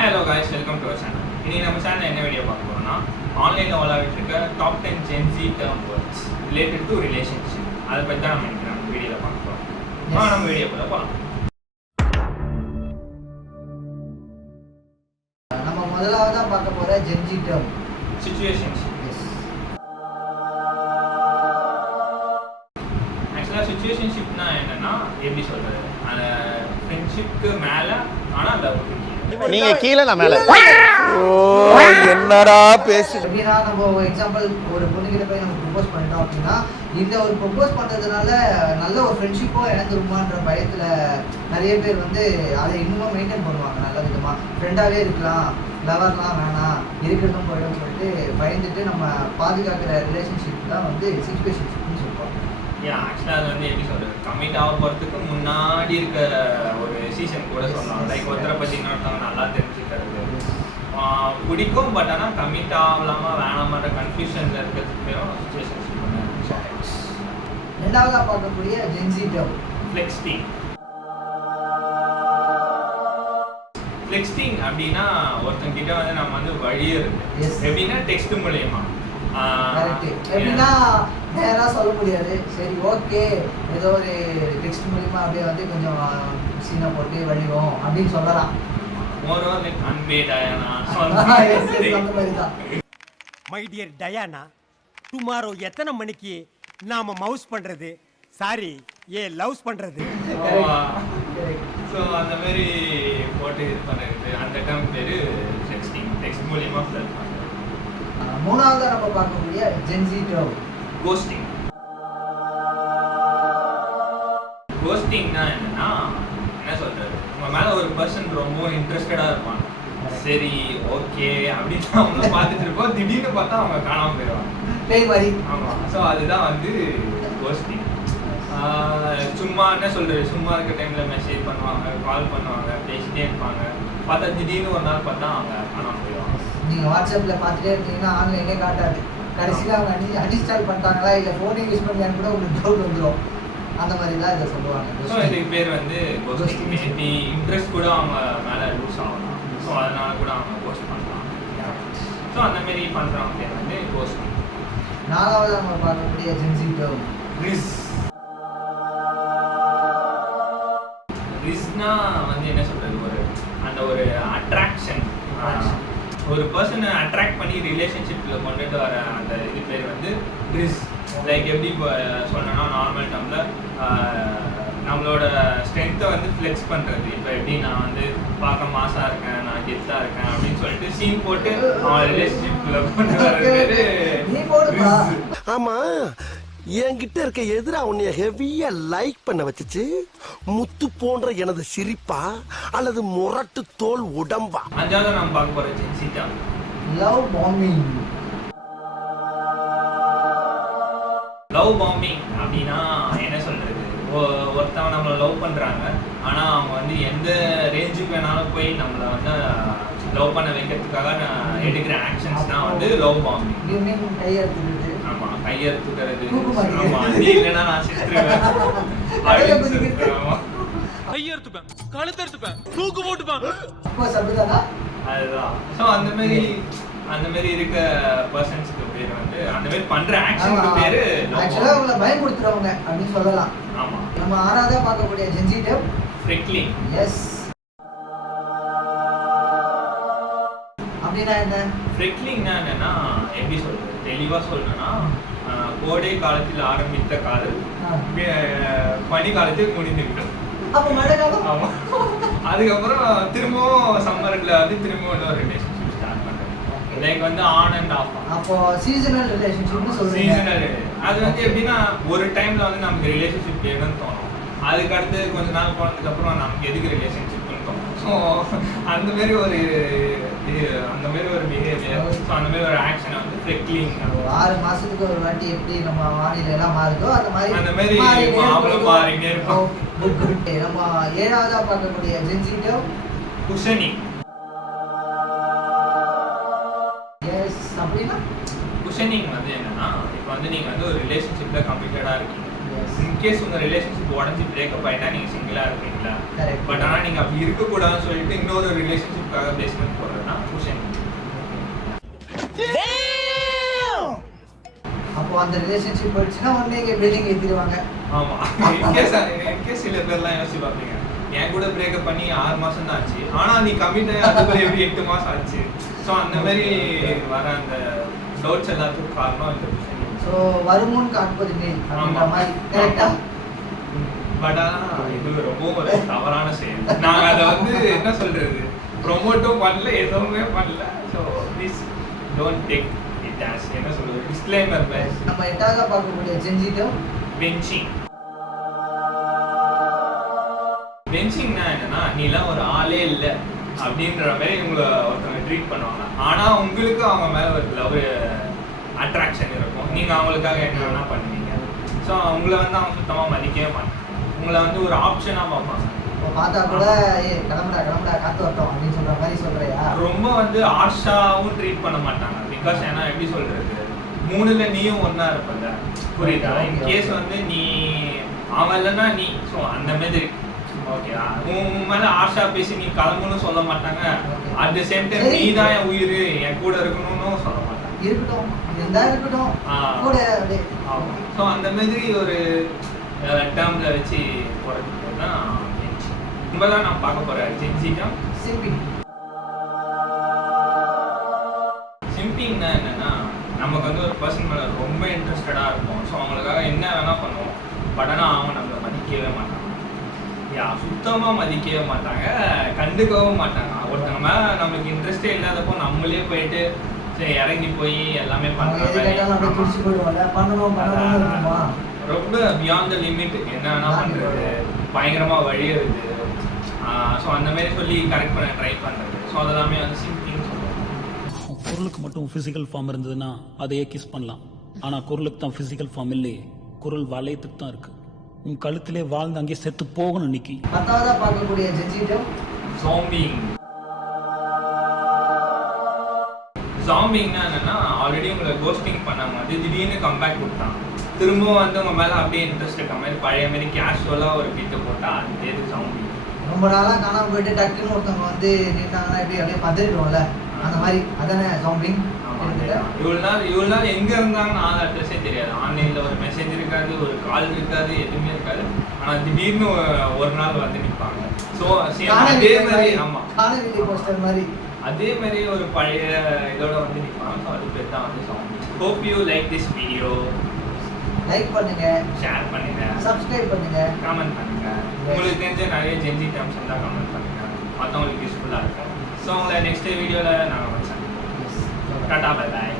Hi, hello guys, welcome to our channel. இன்னைக்கு நம்ம சேனல்ல என்ன வீடியோ பார்க்க போறோம்னா ஆன்லைன்ல உலாவிட்டு இருக்க top 10 Gen Z term words related to relationship. அதை பத்தி தான் நம்ம வீடியோல பார்க்க போறோம். வாங்க நம்ம வீடியோக்குள்ள போலாம். நம்ம முதலாவதா பார்க்க போற Gen Z term situationship. ஆக்சுவலா situationshipனா என்னன்னா எப்படி சொல்றது? அந்த ஃப்ரெண்ட்ஷிப்க்கு மேல ஆனா லவ் இருக்கு. நீங்க கீழே நான் மேல. ஓ என்னடா பேசு. எப்படின்னா நம்ம எக்ஸாம்பிள் ஒரு பொண்ணுகிட்ட போய் நம்ம ப்ரொபோஸ் பண்ணிட்டோம் அப்படின்னா இந்த ஒரு ப்ரொபோஸ் பண்ணுறதுனால நல்ல ஒரு ஃப்ரெண்ட்ஷிப்போ இழந்துருமான்ற பயத்தில் நிறைய பேர் வந்து அதை இன்னும் மெயின்டைன் பண்ணுவாங்க. நல்ல விதமாக ஃப்ரெண்டாகவே இருக்கலாம், லவர்லாம் வேணாம், இருக்கிறதும் போயிடும் சொல்லிட்டு பயந்துட்டு நம்ம பாதுகாக்கிற ரிலேஷன்ஷிப் தான் வந்து சிச்சுவேஷன்ஷிப்னு சொல்லுவாங்க. ஏன் ஆக்சுவலாக அது வந்து எப்படி சொல்கிறது, கமிட் ஆக போகிறதுக்கு முன்னாடி இருக்க ஒரு சீசன் கூட சொல்லலாம். லைக் ஒருத்தரை பற்றி இன்னொருத்தவங்க நல்லா தெரிஞ்சுக்கிறது பிடிக்கும், பட் ஆனால் கமிட் ஆகலாமா வேணாமான்ற கன்ஃபியூஷனில் இருக்கிறதுக்கும் சுச்சுவேஷன்ஷிப். ரெண்டாவதாக பார்க்கக்கூடிய Gen Z term ஃப்ளெக்ஸ்டிங். ஃப்ளெக்ஸ்டிங் அப்படின்னா ஒருத்தங்கிட்ட வந்து நம்ம வந்து வழியிறது எப்படின்னா டெக்ஸ்ட் மூலயமா. எப்படின்னா நேராக சொல்ல முடியாது, சரி ஓகே ஏதோ ஒரு டெக்ஸ்ட் மூலியமா அப்படியே வந்து கொஞ்சம் சீனை போட்டு வழிவோம் அப்படின்னு சொல்லலாம். அன்பே டயானா அந்த மாதிரி தான். மை டியர் டயானா, டுமாரோ எத்தனை மணிக்கு நாம மவுஸ் பண்றது, சாரி லவ்ஸ் பண்றது. ஸோ அந்த மாதிரி போட்டு இது பண்ணுறது, அந்த டேர்ம் பேர் டெக்ஸ்டிங். டெக்ஸ்ட் மூலியமாக ஃப்ளட் பண்ணுறது. மூணாவதா நம்ம பார்க்கக்கூடிய Gen Z term கோஸ்டிங். கோஸ்டிங்னா என்னன்னா என்ன சொல்றது, உங்க மேல ஒரு பர்சன் ரொம்ப இன்ட்ரெஸ்டடா இருப்பாங்க, சரி ஓகே அப்படின்னு அவங்க பார்த்துட்டு இருப்போம், திடீர்னு பார்த்தா அவங்க காணாம போயிடுவாங்க. ஆமா, ஸோ அதுதான் வந்து கோஸ்டிங். சும்மா என்ன சொல்றது, சும்மா இருக்க டைம்ல மெசேஜ் பண்ணுவாங்க, கால் பண்ணுவாங்க, பேசிட்டே இருப்பாங்க, பார்த்தா திடீர்னு ஒரு நாள் பார்த்தா அவங்க காணாம போயிடுவாங்க. நீங்க வாட்ஸ்அப்ல பார்த்துட்டே இருக்கீங்கன்னா ஆன்லைனே காட்டாது, கடைசியில் அவங்க அன்இன்ஸ்டால் பண்ணிட்டாங்களா இல்லை ஃபோனே யூஸ் பண்ணலான்னு கூட உங்களுக்கு டவுட் வந்துடும். அந்த மாதிரி தான் இதை சொல்லுவாங்க. ஸோ இதுக்கு பேர் வந்து கோஸ்டிங். மேபி இன்ட்ரெஸ்ட் கூட அவங்க மேலே லூஸ் ஆகலாம், ஸோ அதனால கூட அவங்க கோஸ்ட் பண்ணலாம். ஸோ அந்த மாதிரி பண்ணுறவங்க பேர் வந்து கோஸ்டிங். நாலாவது நம்ம பார்க்கக்கூடிய Gen Z term ரிஸ். ரிஸ்னா வந்து என்ன சொல்றது, அந்த ஒரு அட்ராக்ஷன், ஒரு பர்சனை அட்ராக்ட் பண்ணி ரிலேஷன்ஷிப்பில் கொண்டுட்டு வர அந்த இது பேர் வந்து ரிஸ். லைக் எப்படி சொன்னோன்னா நார்மல் டேர்மில் நம்மளோட ஸ்ட்ரென்த்தை வந்து ஃப்ளெக்ஸ் பண்ணுறது. இப்போ எப்படி நான் வந்து பார்க்க மாசாக இருக்கேன், நான் கெத்தாக இருக்கேன் அப்படின்னு சொல்லிட்டு சீன் போட்டு அவன் ரிலேஷன்ஷிப்பில் கொண்டு வர்றது. ஆமா, என்கிட்ட இருக்க எதிரா உன்னைய ஹெவியா லைக் பண்ண வச்சுச்சு முத்து போன்ற எனது சிரிப்பா அல்லது முரட்டு தோல் உடம்பா? அஞ்சாவது நம்ம பார்க்க போகிற Gen Z term love bombing. Love bombing அப்படின்னா என்ன சொல்றது, ஒருத்தவங்க நம்மளை லவ் பண்றாங்க, ஆனா அவங்க வந்து எந்த ரேஞ்சுக்கு வேணாலும் போய் நம்மளை வந்து லவ் பண்ண வைக்கிறதுக்காக எடுக்கிற ஆக்ஷன்ஸ் தான் வந்து லவ் பாம்பிங். ஆமா, கையெழுத்துக்கிறது. ஆமா, நீ இல்லைன்னா நான் செத்துருவேன், கையெடுத்துப்பேன், கழுத்தெடுத்துப்பேன், தூக்கு போட்டுப்பேன். அதுதான். ஸோ அந்த மாதிரி இருக்க பர்சன்ஸ்க்கு பேர் வந்து, அந்த மாதிரி பண்ற ஆக்ஷனுக்கு பேரு ஆக்சுவலா அவங்கள பயமுறுத்துறவங்க அப்படின்னு சொல்லலாம். ஆமா. நம்ம ஆறாவதா பார்க்கக்கூடிய Gen Z term ஃப்ரிக்லிங். எஸ். அப்படின்னா என்ன? ஃப்ரிக்லிங்னா என்னன்னா எப்படி சொல்றது, தெளிவா சொல்லணும்னா கோடை காலத்தில் ஆரம்பித்த காதல் பனி காலத்தில் முடிந்துவிட்டது. அப்ப மழை காலம். ஆமா, அதுக்கப்புறம் திரும்பவும் சம்மர்ல வந்து திரும்பவும் இன்னொரு ரிலேஷன்ஷிப் ஸ்டார்ட் பண்றது. லைக் வந்து ஆன் அண்ட் ஆஃப். அப்போ சீசனல் ரிலேஷன்ஷிப்னு சொல்றீங்க. சீசனல். அது வந்து எப்படின்னா ஒரு டைம்ல வந்து நமக்கு ரிலேஷன்ஷிப் வேணும்னு தோணும், அதுக்கு அடுத்து கொஞ்ச நாள் போனதுக்கு அப்புறம் நமக்கு எதுக்கு ரிலேஷன்ஷிப்னு தோணும். ஸோ அந்த மாதிரி ஒரு பிஹேவியர், ஸோ அந்த மாதிரி ஒரு ஆக்ஷனை வந்து ஃப்ரிக்லிங். 6 மாசத்துக்கு ஒரு வாட்டி எப்படி நம்ம வானிலை எல்லாம் மாறுதோ அந்த மாதிரி மாறிட்டே இருக்கும். நம்ம ஏழாவதா பார்க்கக்கூடிய Gen Z term cushioning. Yes. அப்படின்னா குஷனிங் வந்து என்னன்னா, இப்போ வந்து நீங்க வந்து ஒரு ரிலேஷன்ஷிப்ல கமிட்டடா இருக்கீங்க, இன்கேஸ் உங்க ரிலேஷன்ஷிப் உடஞ்சி பிரேக்கப் ஆயிட்டா நீங்க சிங்கிளா இருப்பீங்களா? Correct. பட் ஆனா நீங்க அப்படி இருக்கக்கூடாதுன்னு சொல்லிட்டு இன்னொரு ரிலேஷன்ஷிப்காக பேஸ்மெண்ட் போடுறதுனா புருஷன். அப்போ அந்த ரிலேஷன்ஷிப் போயிடுச்சுன்னா உடனே இங்கே பில்டிங் ஏற்றிடுவாங்க. ஆமா. இன்கேஸ் சில பேர்லாம் யோசிச்சு பார்ப்பீங்க, என் கூட பிரேக்கப் பண்ணி 6 மாசம் தான் ஆச்சு, ஆனா நீ கமிட் ஆகி அதுக்குள்ள எப்படி 8 மாசம் ஆச்சு? ஸோ அந்த மாதிரி வர அந்த டவுட்ஸ் எல்லாத்துக்கும் காரணம் இந்த விஷயம். ஸோ வருமுன் காட்பது மேல் அப்படின்ற மாதிரி கரெக்டா? பட் ஆனா இது ரொம்ப ஒரு தவறான செயல். நாங்க அதை வந்து என்ன சொல்றது, ப்ரொமோட்டும் பண்ணல, எதுவுமே பண்ணல. So please don't take it as என்ன சொல்றது டிஸ்க்ளைமர் மாதிரி. நம்ம எட்டாக பார்க்கக்கூடிய ஜென்ஜிட்டும் பெஞ்சிங். பெஞ்சிங்னா என்னன்னா, நீலாம் ஒரு ஆளே இல்லை அப்படின்ற மாதிரி உங்களை ஒருத்தவங்க ட்ரீட் பண்ணுவாங்க. ஆனா உங்களுக்கு அவங்க மேல ஒரு லவ் அட்ராக்ஷன் இருக்கும். நீங்க அவங்களுக்காக என்ன வேணா பண்ணுவீங்க. ஸோ அவங்கள வந்து அவங்க சுத்தமா மதிக்கவே மாட்டாங்க. உங்களை வந்து ஒரு ஆப்ஷனா பார்ப்பாங்க. பார்த்தா கூட கிளம்புடா கிளம்புடா காத்து வரட்டும் அப்படின்னு சொல்ற மாதிரி சொல்றியா? ரொம்ப வந்து ஆஷாவும் ட்ரீட் பண்ண மாட்டாங்க. பிகாஸ் ஏன்னா எப்படி சொல்றது, 3ல நீயும் ஒன்னா இருப்பல, புரியுதா? இன் கேஸ் வந்து நீ அவன் இல்லைன்னா நீ, ஸோ அந்த மாதிரி ஓகேவா. உன் மேல ஆஷா பேசி நீ கிளம்புன்னு சொல்ல மாட்டாங்க. அட் த சேம் டைம் நீ தான் என் உயிர், என் கூட இருக்கணும்னு சொல்ல மாட்டாங்க. இருக்கட்டும் இருந்தா இருக்கட்டும் கூட அப்படியே. ஸோ அந்த மாதிரி ஒரு டேர்ம்ல வச்சு போறது தான் ஜென்சி. ரொம்ப தான் நான் பார்க்க போறேன் ஜென்சினா சிம்பிங். சிம்பிங்னா என்னன்னா, நமக்கு வந்து ஒரு பர்சன் மேல ரொம்ப இன்ட்ரெஸ்டடா இருக்கும். ஸோ அவங்களுக்காக என்ன வேணா பண்ணுவோம். பட் ஆனால் அவங்க நம்மளை மதிக்கவே மாட்டாங்க. சுத்தமாக மதிக்கவே மாட்டாங்க, கண்டுக்கவும் மாட்டாங்க. ஒருத்தவங்க மேலே நம்மளுக்கு இன்ட்ரெஸ்டே இல்லாதப்போ நம்மளே போயிட்டு சரி இறங்கி போய் எல்லாமே பண்ணுறாங்க. ரொம்ப பியாண்ட் த லிமிட் என்ன வேணா பண்ணுறது, பயங்கரமாக வழியுறது. ஸோ அந்த மாதிரி சொல்லி கரெக்ட் பண்ண ட்ரை பண்ணுறது. ஸோ அதெல்லாமே வந்து சிம்பிங் சொல்லுவாங்க. குரலுக்கு மட்டும் ஃபிசிக்கல் ஃபார்ம் இருந்ததுன்னா அதையே கிஸ் பண்ணலாம். ஆனால் குரலுக்கு தான் ஃபிசிக்கல் ஃபார்ம் இல்லையே, குரல் வளையத்துக்கு தான் இருக்கு. உன் கழுத்திலே வாழ்ந்து அங்கே செத்து போகணும் நிக்கி. 10ஆவதா பார்க்கக்கூடிய ஜென்ஜிட்டும் ஜாம்பிங். ஜாம்பிங்னா என்னன்னா, ஆல்ரெடி உங்களை கோஸ்டிங் பண்ணாங்க வந்து திடீர்னு கம்பேக் கொடுத்தாங்க. திரும்பவும் வந்து உங்க மேல அப்படியே இன்ட்ரெஸ்ட் இருக்க மாதிரி பழைய மாதிரி கேஷுவலா ஒரு பிட்டு போட்டா அது பேரு ஜாம்பிங். ரொம்ப நாளா காணாம போயிட்டு டக்குன்னு ஒருத்தவங்க வந்து நின்றாங்கன்னா எப்படி அப்படியே பதறிடுவோம்ல, அந்த மாதிரி அதானே ஜாம்பிங். இவ்வளவு நாள் எங்க இருந்தாங்கன்னு ஆள் அட்ரஸே தெரியாது. ஆன்லைன்ல ஒரு மெசேஜ் இருக்காது, ஒரு கால் இருக்காது, எதுவுமே இருக்காது. ஆனா திடீர்னு ஒரு நாள் வந்து நிற்பாங்க. ஸோ அதே மாதிரி ஆமா காணவில்லை போஸ்டர் மாதிரி அதே மாதிரி ஒரு பழைய இதோட வந்து நிற்பாங்க. ஸோ அது பேர் தான் வந்து jumping. Hope you like this video. Like பண்ணுங்க, ஷேர் பண்ணுங்க, சப்ஸ்கிரைப் பண்ணுங்க, கமெண்ட் பண்ணுங்க. உங்களுக்கு தெரிஞ்ச நிறைய ஜென்ஜி டேர்ம்ஸ் இருந்தால் கமெண்ட் பண்ணுங்க, மற்றவங்களுக்கு யூஸ்ஃபுல்லாக இருக்கும். ஸோ உங்களை நெக்ஸ்ட் வீடியோவில் நாங்கள் வந்து சந்திப்போம். Tata bye bye.